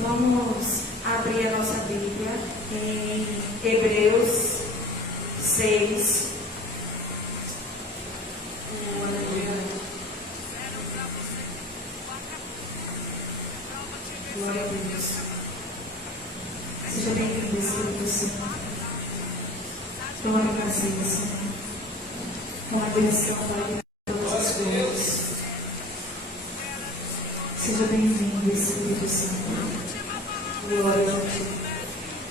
Vamos abrir a nossa Bíblia em Hebreus 6. Glória a Deus. Seja bem-vindo, Espírito Santo. Tome presença. Com a bênção para todas as coisas. Seja bem-vindo, Espírito Santo. Glória a Ti.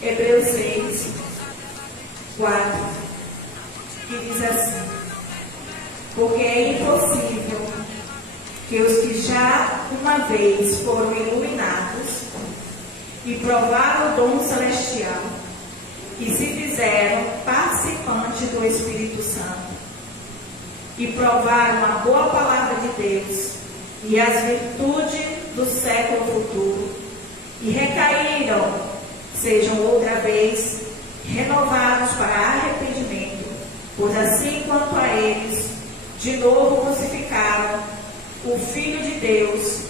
Hebreus 6, 4, que diz assim: porque é impossível que os que já uma vez foram iluminados e provaram o dom celestial e se fizeram participantes do Espírito Santo e provaram a boa palavra de Deus e as virtudes do século futuro e recaíram, sejam outra vez renovados para arrependimento, pois assim quanto a eles, de novo crucificaram o Filho de Deus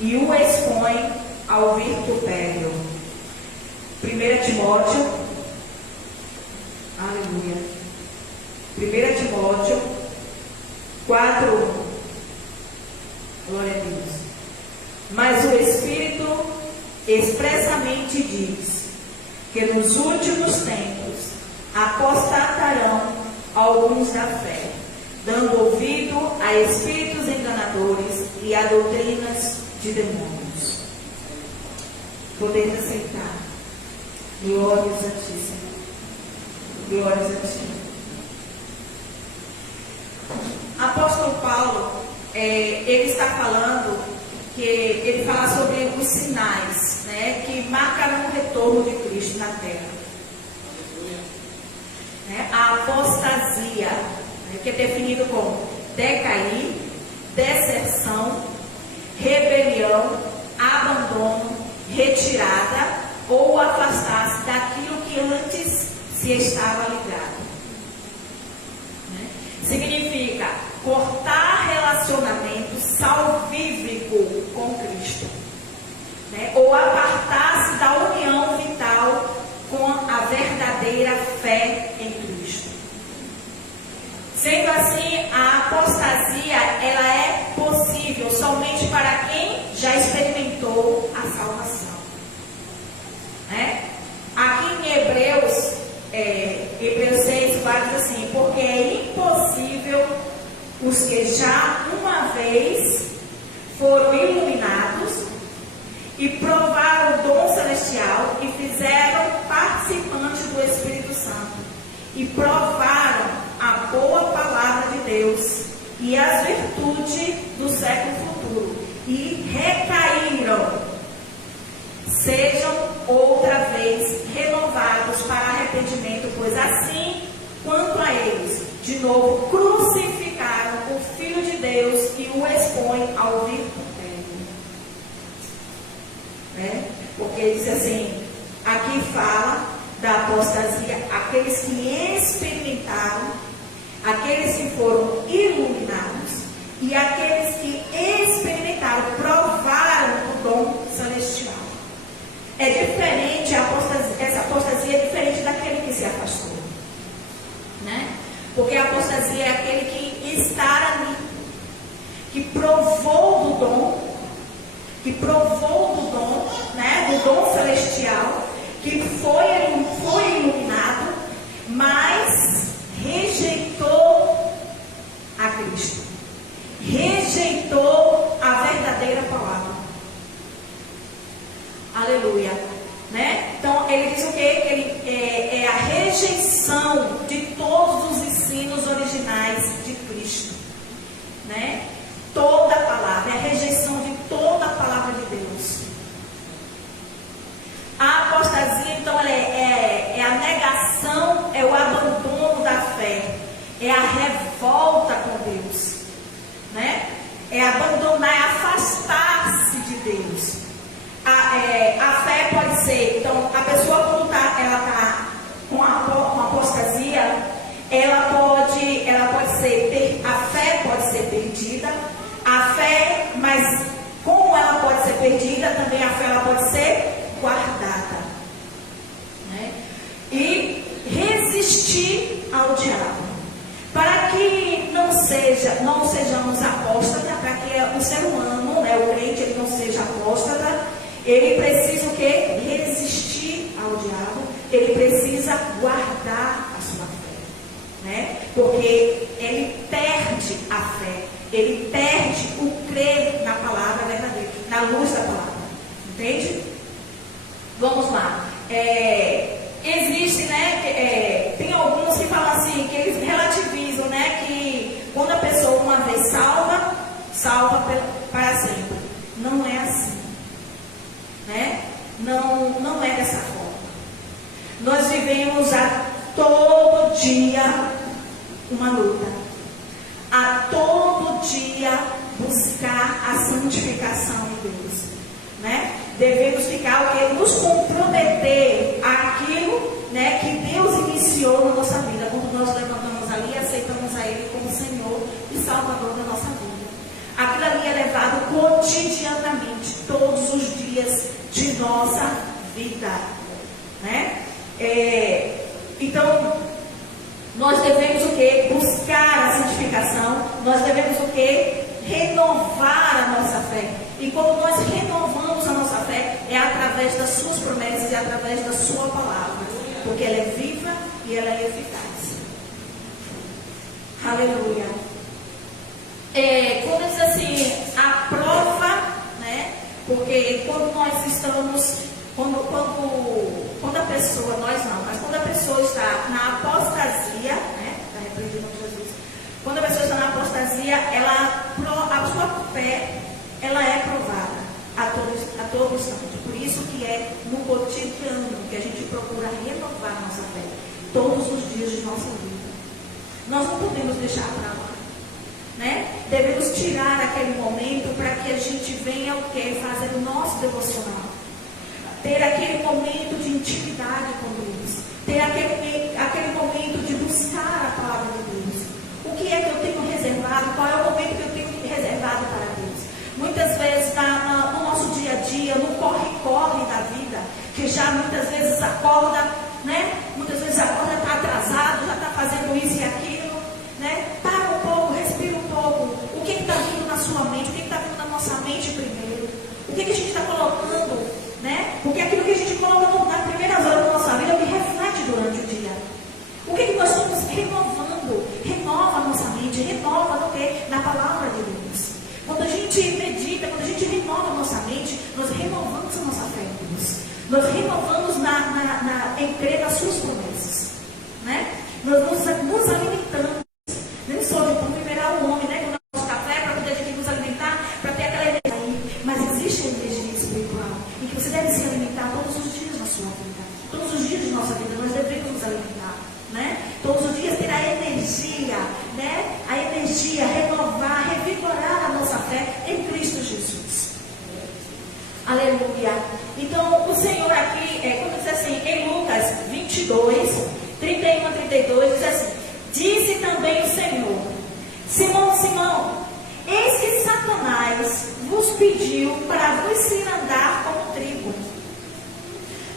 e o expõem ao vitupério. 1 Timóteo, aleluia, 1 Timóteo 4, glória a Deus. Mas o Espírito expressamente diz que nos últimos tempos apostatarão alguns da fé, dando ouvido a espíritos enganadores e a doutrinas de demônios. Podemos aceitar. Glórias a Ti, Senhor. Glórias a Ti. Apóstolo Paulo, ele está falando que ele fala sobre os sinais, né, que marcarão o retorno de Cristo na terra. A apostasia, que é definido como decair, deserção, rebelião, abandono, retirada ou afastar-se daquilo que antes se estava ligado. Significa cortar relacionamento salvífico com Cristo, ou apartar-se da união vital com a verdadeira fé em Cristo. Sendo assim, a apostasia ela é possível somente para quem já experimentou a salvação. Aqui em Hebreus 6 vai dizer assim: porque é impossível os que já uma vez foram iluminados e provaram o dom celestial e fizeram participantes do Espírito Santo e provaram a boa palavra de Deus e as virtudes do século futuro e recaíram, sejam outra vez renovados para arrependimento, pois assim quanto a eles, de novo crucificaram o Filho de Deus e o expõem ao vitupério. Porque ele diz assim, aqui fala da apostasia, aqueles que experimentaram, aqueles que foram iluminados e aqueles que experimentaram, provaram o dom celestial. É diferente, essa apostasia é diferente daquele que se afastou. Porque a apostasia é aquele que está ali, que provou do dom, do dom celestial, que foi iluminado, mas rejeitou a Cristo, rejeitou a verdadeira palavra. Aleluia. Então ele diz o quê? Que ele é a rejeição de todos os ensinos originais de Cristo. Toda a palavra, é a rejeição de toda a palavra de Deus. A apostasia, então, é a negação, é o abandono da fé, é a revolta com Deus, é abandonar, é afastar-se de Deus. A fé pode ser, então, a pessoa quando ela está com a apostasia, ela pode ser, a fé pode ser perdida, mas como ela pode ser perdida, também a fé ela pode ser não sejamos apóstatas, para que o ser humano, né, o crente, ele não seja apóstata, ele precisa o quê? Resistir ao diabo, ele precisa guardar a sua fé, né? Porque ele perde a fé, ele perde o crer na palavra verdadeira, na luz da palavra, entende? Vamos lá. Existe, né? Tem alguns que falam assim, que eles relativizam, né? Que quando a pessoa uma vez salva para sempre. Não é assim, né? Não é dessa forma. Nós vivemos a todo dia uma luta. A todo dia buscar a santificação de Deus, né? Devemos ficar, nos comprometer àquilo, né, que Deus iniciou na nossa vida, quando nós levantamos ali e aceitamos a Ele como Senhor e Salvador da nossa vida. Aquilo ali é levado cotidianamente, todos os dias de nossa vida, né? Então, nós devemos o quê? Buscar a santificação, nós devemos o quê? Renovar a nossa fé. E quando nós renovamos a nossa fé, é através das suas promessas e através da sua palavra. Porque ela é viva e ela é eficaz. Aleluia. Quando diz assim, a prova, né? Porque quando nós estamos, quando a pessoa, nós não, mas quando a pessoa está na apostasia, né? Está repreendido por Jesus. Quando a pessoa está na apostasia, a sua fé, ela é provada a todo instante. Por isso que é no cotidiano que a gente procura renovar a nossa fé. Todos os dias de nossa vida. Nós não podemos deixar para lá, né? Devemos tirar aquele momento para que a gente venha o quê? Fazer o nosso devocional. Ter aquele momento de intimidade com Deus. Ter aquele momento de buscar a palavra de Deus. O que é que eu tenho reservado? Qual é o momento que eu tenho reservado para Deus? Muitas vezes no nosso dia a dia, no corre-corre da vida, que já muitas vezes acorda, né? Muitas vezes acorda, está atrasado, já está fazendo isso e aquilo, né? Para um pouco, respira um pouco. O que está vindo na sua mente? O que está vindo na nossa mente primeiro? O que a gente está colocando, né? Porque aquilo que a gente coloca nas primeiras horas da nossa vida, é o que reflete durante o dia. O que nós estamos renovando? Renova a nossa mente, renova no quê? Na palavra de Deus. Quando a gente medita, quando a gente renova a nossa mente, nós renovamos a nossa fé em Deus. Nós renovamos em crer nas suas promessas, né? Nós nos alimentamos. Nem só de primeiro o homem, né? Quando nós café para poder nos alimentar, para ter aquela energia aí. Mas existe a energia espiritual em que você deve se alimentar todos os dias na sua vida. Todos os dias de nossa vida nós devemos nos alimentar, né? Todos os dias ter a energia, né? A energia, renovar, revigorar a nossa fé em Cristo Jesus. Aleluia. Então, o Senhor aqui, quando diz assim, em Lucas 22, 31 a 32, diz assim: disse também o Senhor: Simão, Simão, eis que Satanás vos pediu para vos cirandar como trigo.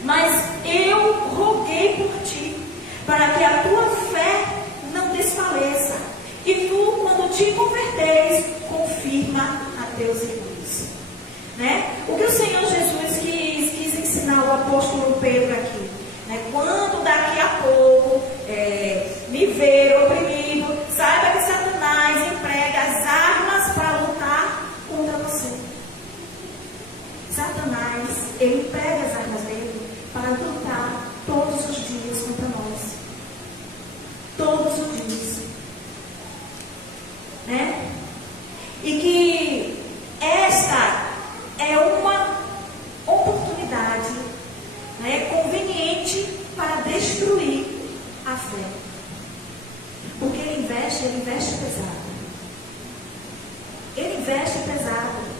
Mas eu roguei por ti, para que a tua fé não desfaleça. E tu, quando te converteres, confirma a teus irmãos. Né? O que o Senhor Jesus quis ensinar o apóstolo Pedro aqui? Né? Quando daqui a pouco me ver oprimido, saiba que Satanás emprega as armas para lutar contra você. Satanás, ele emprega as armas dele para lutar todos os dias contra nós. Todos os dias. Né? E que esta é uma oportunidade, né, conveniente para destruir a fé. Porque ele investe pesado. Ele investe pesado.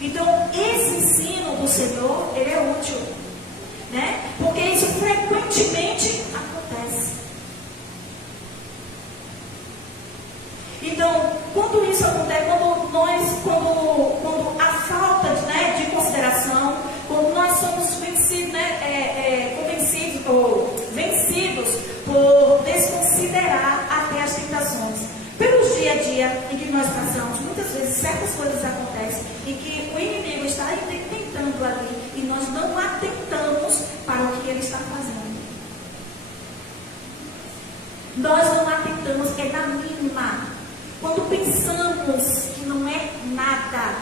Então, esse ensino do Senhor, ele é útil, né? Porque isso frequentemente acontece. Então, quando isso acontece, quando a falta de consideração, quando nós somos vencidos, convencidos ou vencidos por desconsiderar até as dia em que nós passamos, muitas vezes certas coisas acontecem em que o inimigo está tentando ali e nós não atentamos para o que ele está fazendo. Nós não atentamos, é na mínima. Quando pensamos que não é nada,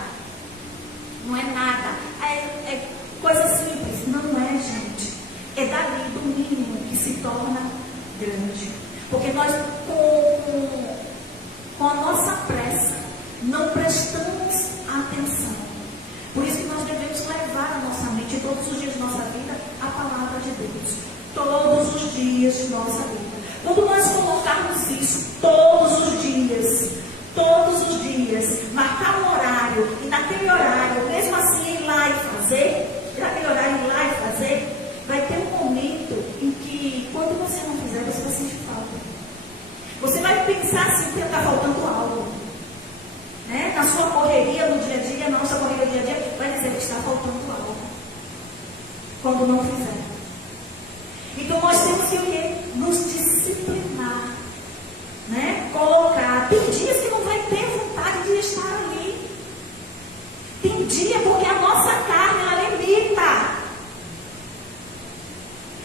é coisa simples, não é, gente. É dali do mínimo que se torna grande. Porque nós, com a nossa pressa, não prestamos atenção. Por isso que nós devemos levar a nossa mente todos os dias de nossa vida a palavra de Deus. Todos os dias de nossa vida. Quando nós colocarmos isso todos os dias, marcar um horário, e naquele horário, mesmo assim ir lá e fazer, vai ter um momento em que, quando você não fizer, você vai sentir falta. Você vai pensar assim que está faltando algo. Né? Na sua correria no dia a dia, na nossa correria no dia a dia, vai dizer que está faltando algo. Quando não fizer. Então nós temos que nos disciplinar. Né? Colocar. Tem dias que não vai ter vontade de estar ali. Tem dia porque a nossa carne, ela limita.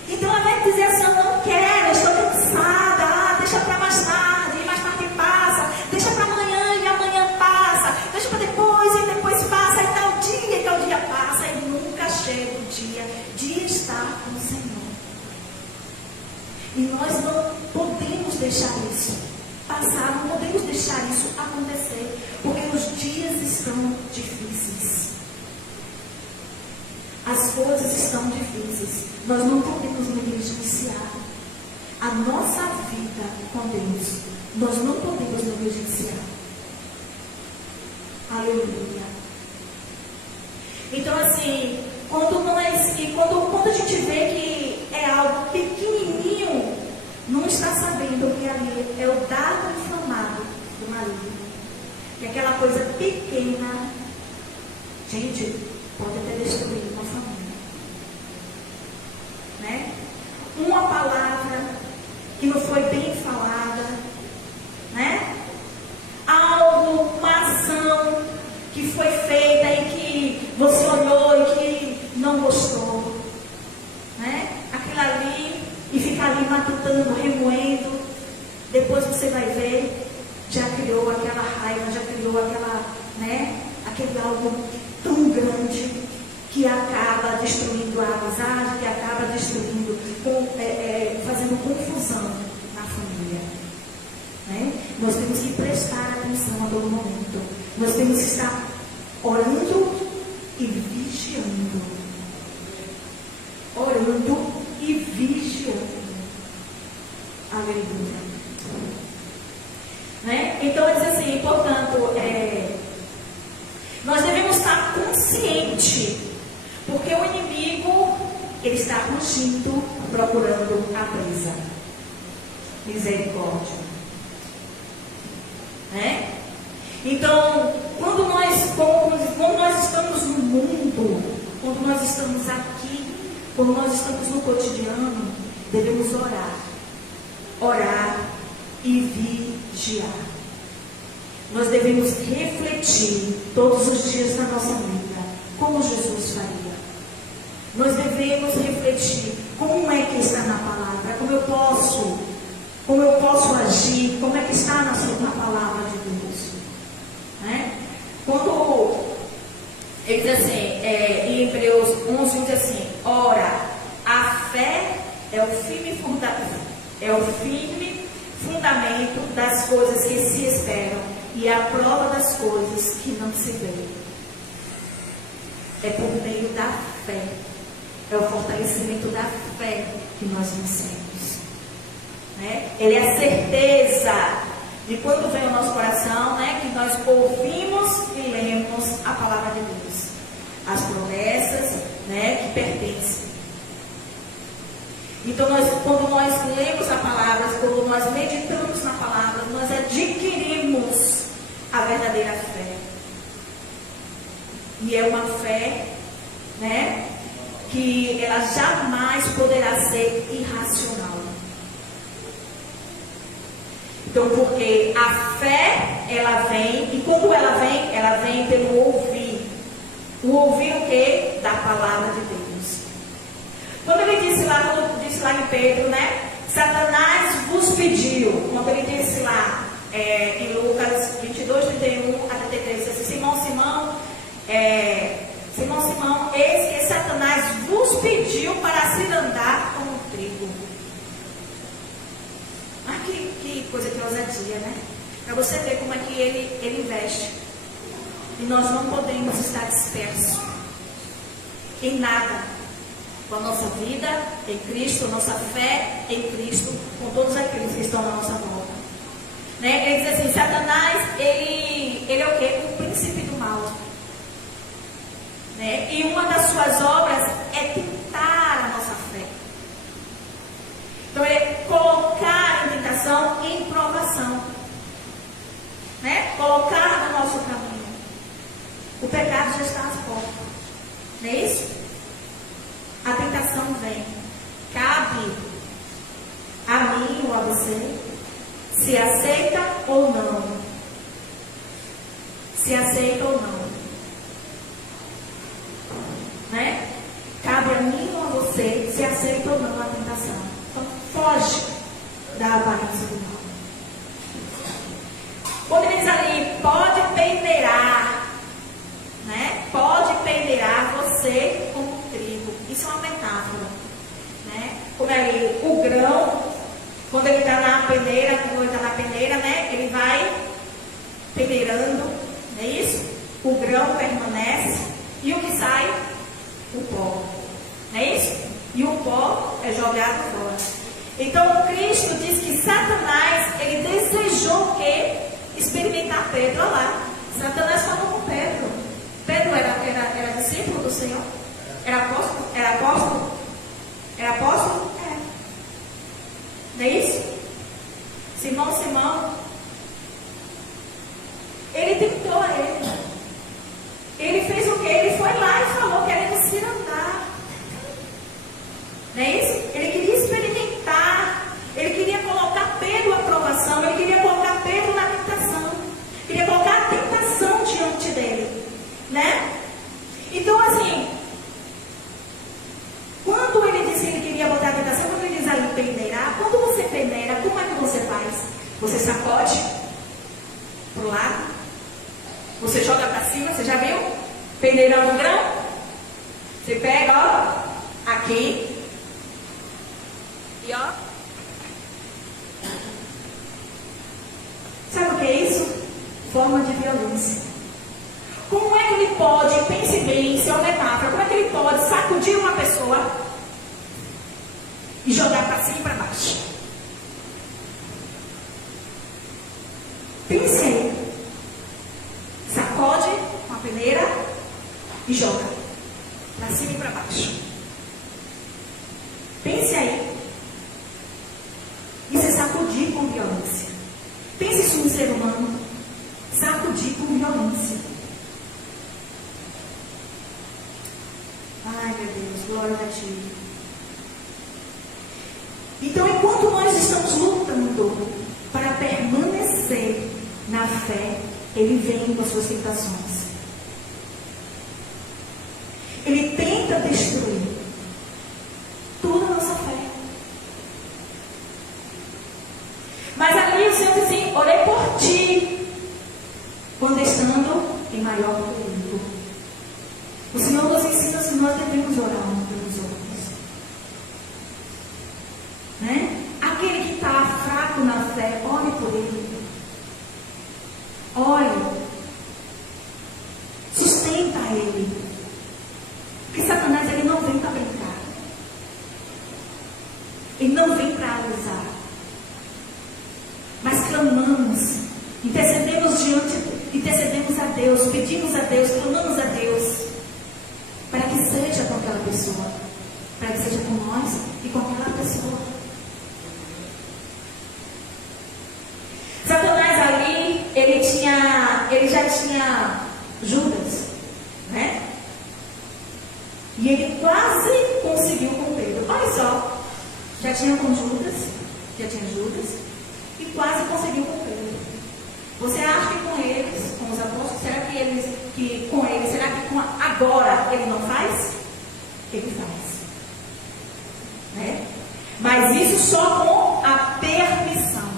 Então ela vai dizer assim, eu não quero, eu estou cansada, deixa para mais tarde passa, deixa para amanhã e amanhã passa, deixa para depois e depois passa, e tal dia passa, e nunca chega o dia de estar com o Senhor. E nós não podemos deixar isso passar, não podemos deixar isso acontecer, porque os dias estão difíceis. As coisas estão difíceis. Nós não podemos negligenciar a nossa vida com Deus. Nós não podemos negligenciar. Aleluia. Então assim, quando a gente vê que é algo pequenininho, não está sabendo que ali é o dardo inflamado do marido. Que aquela coisa pequena, gente, pode até destruir uma família. Né? Uma palavra que não foi bem falada, né? Algo, uma ação que foi feita e que você olhou e que não gostou, né? Aquilo ali, e ficar ali matutando, remoendo, depois você vai ver, já criou aquela raiva, já criou aquela, né? Aquele algo tão grande que acaba destruindo a amizade, que acaba destruindo, fazendo confusão na família. Né? Nós temos que prestar atenção a todo momento. Nós temos que estar orando e vigiando. Orando e vigiando. Aleluia. Né? Então, diz assim, portanto, nós devemos estar conscientes, porque o inimigo, ele está rugindo, procurando a presa. Misericórdia. Né? Então, quando nós estamos no mundo, quando nós estamos aqui, quando nós estamos no cotidiano, devemos orar e vigiar. Nós devemos refletir todos os dias na nossa vida, como Jesus faria. Nós devemos refletir como é que está na palavra, como eu posso agir, como é que está na palavra de Deus. Né? Quando ele diz assim, em Hebreus 11, diz assim, ora, a fé é o firme fundamento das coisas que se esperam e a prova das coisas que não se veem. É por meio da fé, é o fortalecimento da fé que nós vencemos. Né? Ele é a certeza de quando vem o nosso coração, né, que nós ouvimos e lemos a palavra de Deus, as promessas, né, que pertencem. Então, quando nós lemos a palavra, quando nós meditamos na palavra, nós adquirimos a verdadeira fé. E é uma fé, né, que ela jamais poderá ser irracional. Então, porque a fé, ela vem, e quando ela vem pelo ouvir. O ouvir o quê? Da palavra de Deus. Quando ele disse lá em Pedro, né? Satanás vos pediu, quando ele disse lá em Lucas 22, 31 a 33, assim, Simão, eis que Satanás vos pediu para se andar como trigo. Mas que coisa de ousadia, né? Para você ver como é que ele investe. E nós não podemos estar dispersos em nada. Com a nossa vida em Cristo, a nossa fé em Cristo, com todos aqueles que estão na nossa volta. Né? Ele diz assim, Satanás, ele é o quê? O príncipe do mal. Né? E uma das suas obras é tentar a nossa fé. Então, é colocar em tentação e em provação. Né? Colocar no nosso caminho. O pecado já está às portas. Não é isso? A tentação vem. Cabe a mim ou a você se aceita ou não. Se aceita ou não. Né? Cabe a mim ou a você se aceita ou não a tentação. Então, foge da aparência do mal. Quando ele diz ali, pode peneirar, né? Pode peneirar você como trigo. Isso é uma metáfora, né? Como é ali, o grão, quando ele está na peneira, né? Ele vai peneirando, não é isso? O grão permanece e o que sai? O pó, não é isso? E o pó é jogado fora. Então, Cristo diz que Satanás, ele desejou o quê? Experimentar Pedro. Olha lá, Satanás falou com Pedro. Pedro era discípulo do Senhor? Era apóstolo? Era apóstolo? Era apóstolo? É. Não é isso? Simão, ele tentou a ele. Ele fez o quê? Ele foi lá e falou querendo se andar. Não é isso? Ele queria experimentar. Ele queria colocar Pedro à provação. Ele queria colocar Pedro na tentação. Queria colocar a tentação diante dele. Né? Então, assim, quando ele disse que ele queria botar a tentação, quando ele diz ali peneirar, quando você peneira, como é que você faz? Você sacode pro lado, você joga para cima, você já viu? Peneirando um grão? Você pega, ó, aqui, e ó. Sabe o que é isso? Forma de violência. Como é que ele pode, pense bem, isso é uma metáfora, como é que ele pode sacudir uma pessoa e jogar para cima e para baixo? Pense aí. Sacode uma peneira e joga para cima e para baixo. Pense aí. Isso é sacudir com violência. Pense isso no ser humano. Sacudir com violência. Ai, meu Deus, glória a Ti. Então, enquanto nós estamos lutando para permanecer na fé, ele vem com as suas tentações. Ele tenta destruir toda a nossa fé. Mas ali o Senhor diz assim, orei por ti, quando estando em maior perigo. O Senhor nos ensina que nós devemos orar uns pelos outros. Né? Aquele que está fraco na fé, ore por ele. Ore. Sustenta ele. Porque Satanás, ele não vem para brincar. Ele não vem para alisar. Mas clamamos, intercedemos a Deus, pedimos a Deus, clamamos a Deus, para que seja com aquela pessoa, para que seja com nós e com aquela pessoa. Satanás ali, ele já tinha Judas, né? E ele quase conseguiu com Pedro. Olha só, já tinha Judas, e quase conseguiu cumprir. Você acha que com eles, com os apóstolos, será que com eles, será que agora ele não faz? Ele faz. Né? Mas isso só com a permissão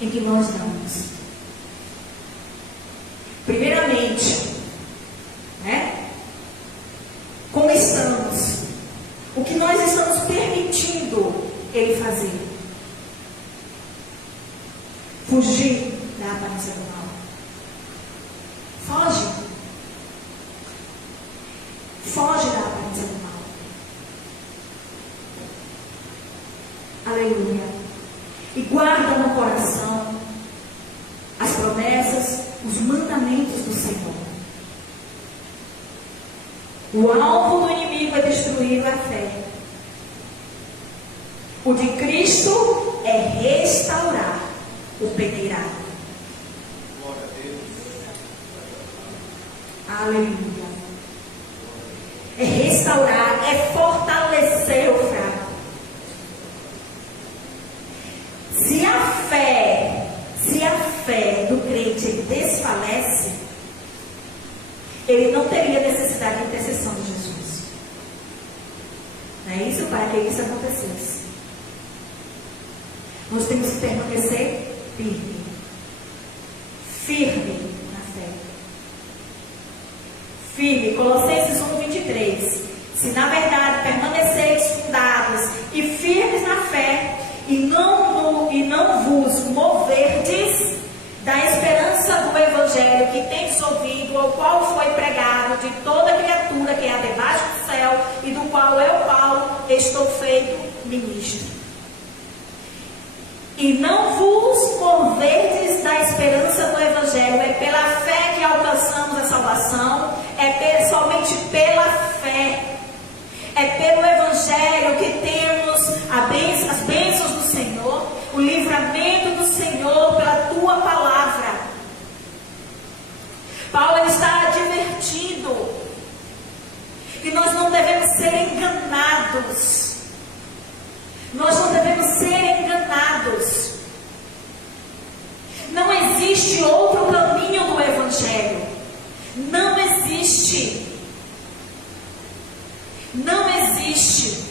em que nós damos. Primeiramente, né? Como estamos? O que nós estamos permitindo ele fazer? Fugir da aparência do mal. Foge. Foge da aparência do mal. Aleluia. E guarda no coração as promessas, os mandamentos do Senhor. O alvo do inimigo é destruir a fé. O de Cristo é restaurar o peneirado. Glória a Deus. Aleluia. É restaurar, é fortalecer o fraco. Se a fé do crente ele desfalece, ele não teria necessidade de intercessão de Jesus. Não é isso? Para que isso acontecesse, nós temos que permanecer firme. Firme na fé. Firme. Colossenses 1:23. Se na verdade permaneceis fundados e firmes na fé, e não vos moverdes da esperança do Evangelho que tendes ouvido, ao qual foi pregado de toda criatura que há debaixo do céu, e do qual eu, Paulo, estou feito ministro. E não vos moverdes da esperança do Evangelho. É pela fé que alcançamos a salvação. Somente pela fé. É pelo Evangelho que temos as bênçãos do Senhor, o livramento do Senhor pela tua palavra. Paulo está advertindo que nós não devemos ser enganados. Nós não devemos ser enganados. Não existe outro caminho do Evangelho. Não existe. Não existe.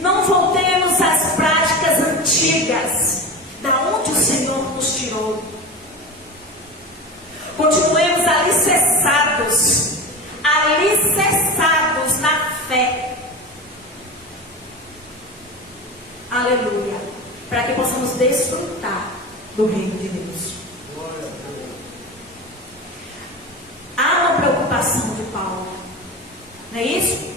Não voltemos às práticas antigas, da onde o Senhor nos tirou. Continuemos alicerçados na fé. Aleluia. Para que possamos desfrutar do reino de Deus. Há uma preocupação de Paulo. Não é isso?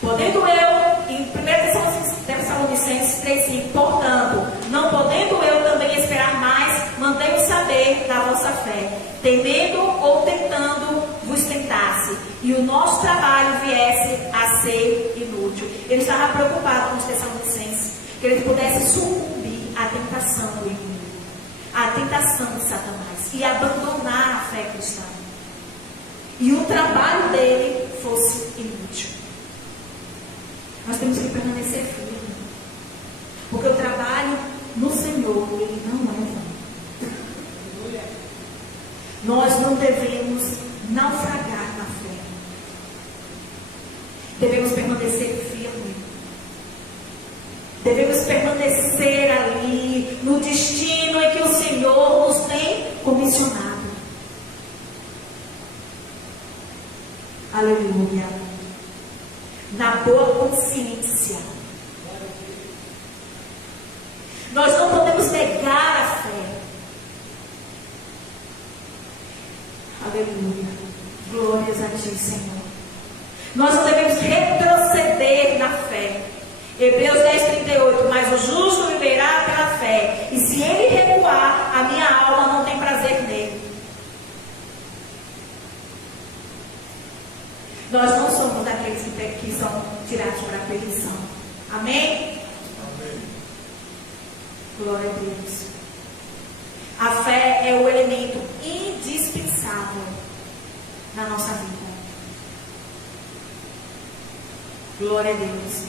Podendo eu, em 1 Tessalonicenses 3,5, portanto, não podendo eu também esperar mais, mandei-vos saber da vossa fé, temendo ou tentando vos tentasse, e o nosso trabalho viesse a ser inútil. Ele estava preocupado com os Tessalonicenses, que eles pudessem sucumbir à tentação do inimigo, à tentação de Satanás, e abandonar a fé cristã. E o trabalho dele fosse inútil. Nós temos que permanecer firme, porque o trabalho no Senhor, ele não é vão. Nós não devemos naufragar na fé. Devemos permanecer firme. Devemos permanecer ali no destino em que o Senhor nos tem comissionado. Aleluia. Na boa consciência. Nós não podemos negar a fé. Aleluia. Glórias a ti, Senhor. Nós não devemos retroceder na fé. Hebreus 10:38. Mas o justo viverá pela fé. E se ele recuar, a minha alma não tem prazer nele. Nós não somos daqueles que são tirados para a perdição. Amém? Amém. Glória a Deus. A fé é o elemento indispensável na nossa vida. Glória a Deus.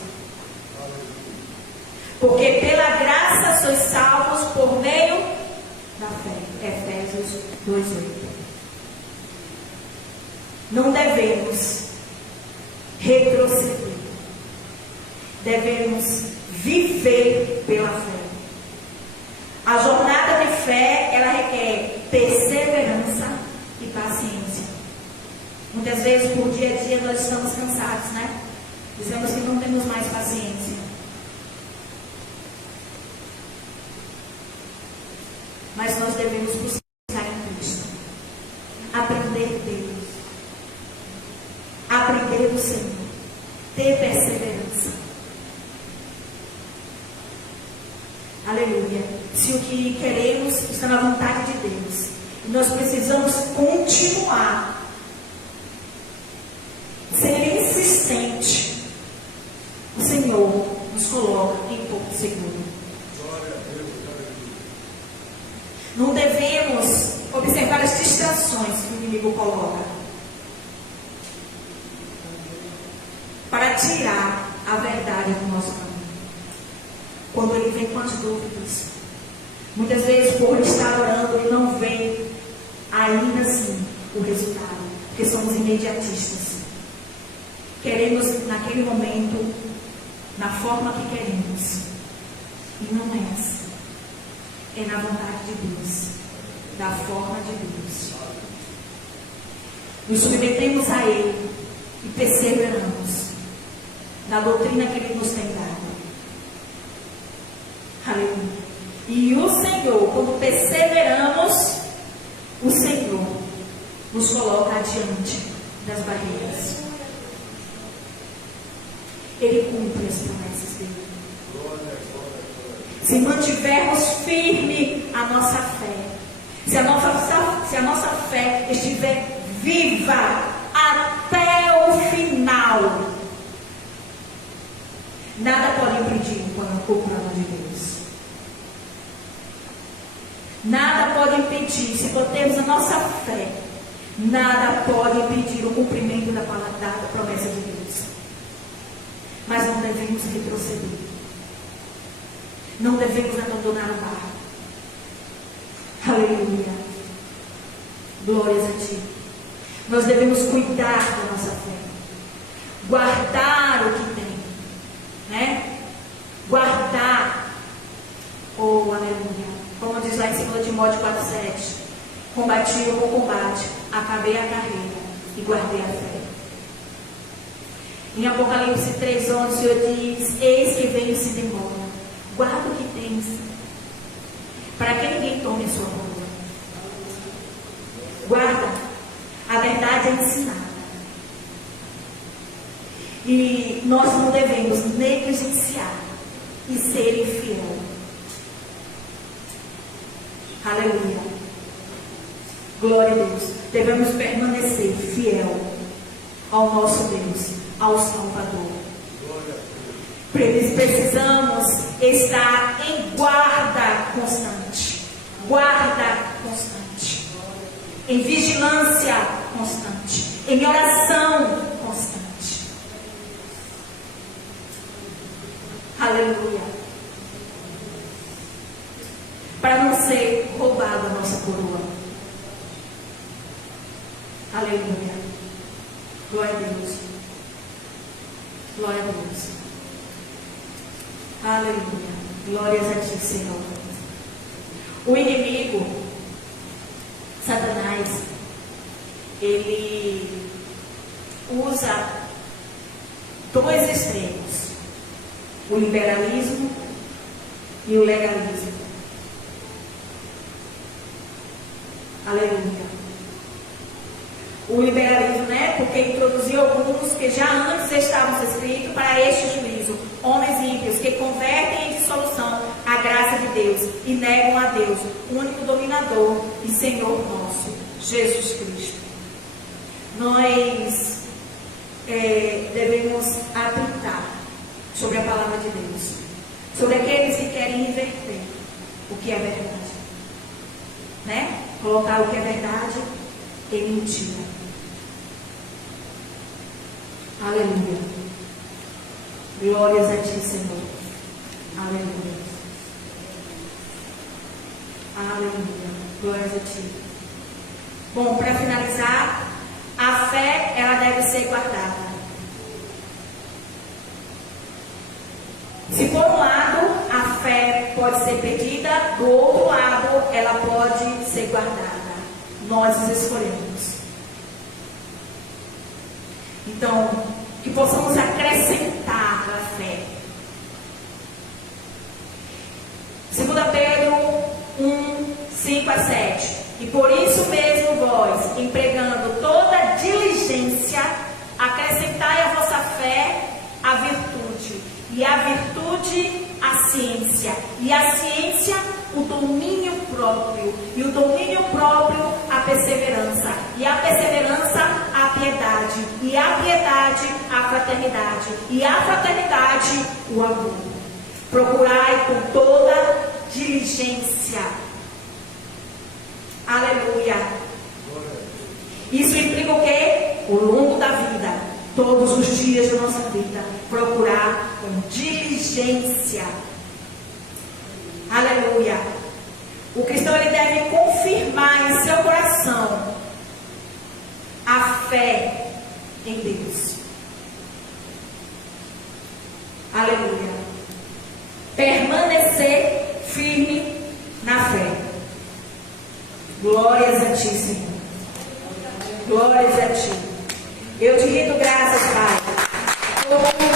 Porque pela graça sois salvos por meio da fé. Efésios 2:8. Não devemos retroceder. Devemos viver pela fé. A jornada de fé, ela requer perseverança e paciência. Muitas vezes, por dia a dia, nós estamos cansados, né? Dizemos que não temos mais paciência. Mas nós devemos buscar em Cristo. Aprender dele. Aprender do Senhor. Ter perseverança. Aleluia. Se o que queremos está na vontade de Deus, nós precisamos continuar. Ser insistente. O Senhor nos coloca em porto seguro. Não devemos observar as distrações que o inimigo coloca para tirar a verdade do nosso caminho. Quando ele vem com as dúvidas, muitas vezes por estar orando, ele não vê ainda assim o resultado, porque somos imediatistas. Queremos naquele momento, na forma que queremos, e não é assim. É na vontade de Deus, da forma de Deus. Nos submetemos a Ele e perseveramos na doutrina que Ele nos tem dado. Aleluia. E o Senhor, quando perseveramos, o Senhor nos coloca adiante das barreiras. Ele cumpre as promessas dele. Se mantivermos firme a nossa fé, se a nossa fé estiver viva até o final, nada pode impedir o plano de Deus. Nada pode impedir, se temos a nossa fé, nada pode impedir o cumprimento da promessa de Deus. Mas não devemos retroceder. Não devemos abandonar o barco. Aleluia. Glórias a Ti. Nós devemos cuidar da nossa fé. Guardar o que tem. Né? Guardar. Oh, aleluia. Como diz lá em 2 Timóteo 4:7. Combati o bom combate. Acabei a carreira. E guardei a fé. Em Apocalipse 3:11, o Senhor diz: eis que venho e se demora. Guarda o que tens, para que ninguém tome a sua coroa. Guarda. A verdade é ensinada. E nós não devemos negligenciar e ser infiel. Aleluia. Glória a Deus. Devemos permanecer fiel ao nosso Deus, ao Salvador. Precisamos estar em guarda constante. Guarda constante. Em vigilância constante. Em oração constante. Aleluia. Para não ser roubada a nossa coroa. Aleluia. Glória a Deus. Glória a Deus. Aleluia. Glórias a Ti, Senhor. O inimigo, Satanás, ele usa dois extremos: o liberalismo e o legalismo. Aleluia. O liberalismo, né? Porque introduziu alguns que já antes estavam escritos para este juízo. Homens ímpios que convertem em dissolução a graça de Deus e negam a Deus, o único dominador e Senhor nosso, Jesus Cristo. Nós devemos atentar sobre a palavra de Deus, sobre aqueles que querem inverter o que é verdade, né? Colocar o que é verdade em mentira. Aleluia. Glórias a Ti, Senhor. Aleluia. Aleluia. Glória a ti. Bom, para finalizar, a fé, ela deve ser guardada. Se por um lado a fé pode ser perdida, do outro lado ela pode ser guardada. Nós os escolhemos. Então, que possamos acrescentar a fé. 2 Pedro 1, 5 a 7. E por isso mesmo vós, empregando toda diligência, acrescentai à vossa fé a virtude, e a virtude a ciência, e a ciência o domínio próprio, e o domínio próprio a perseverança, e a perseverança a piedade, e a piedade a fraternidade, e a fraternidade o amor. Procurai com toda diligência. Aleluia. Isso implica o quê? O longo da vida, todos os dias da nossa vida, procurar com diligência. Aleluia. O cristão, ele deve confirmar em seu coração a fé em Deus. Aleluia. Permanecer firme na fé. Glórias a ti, Senhor. Glórias a ti. Eu te rendo graças, Pai.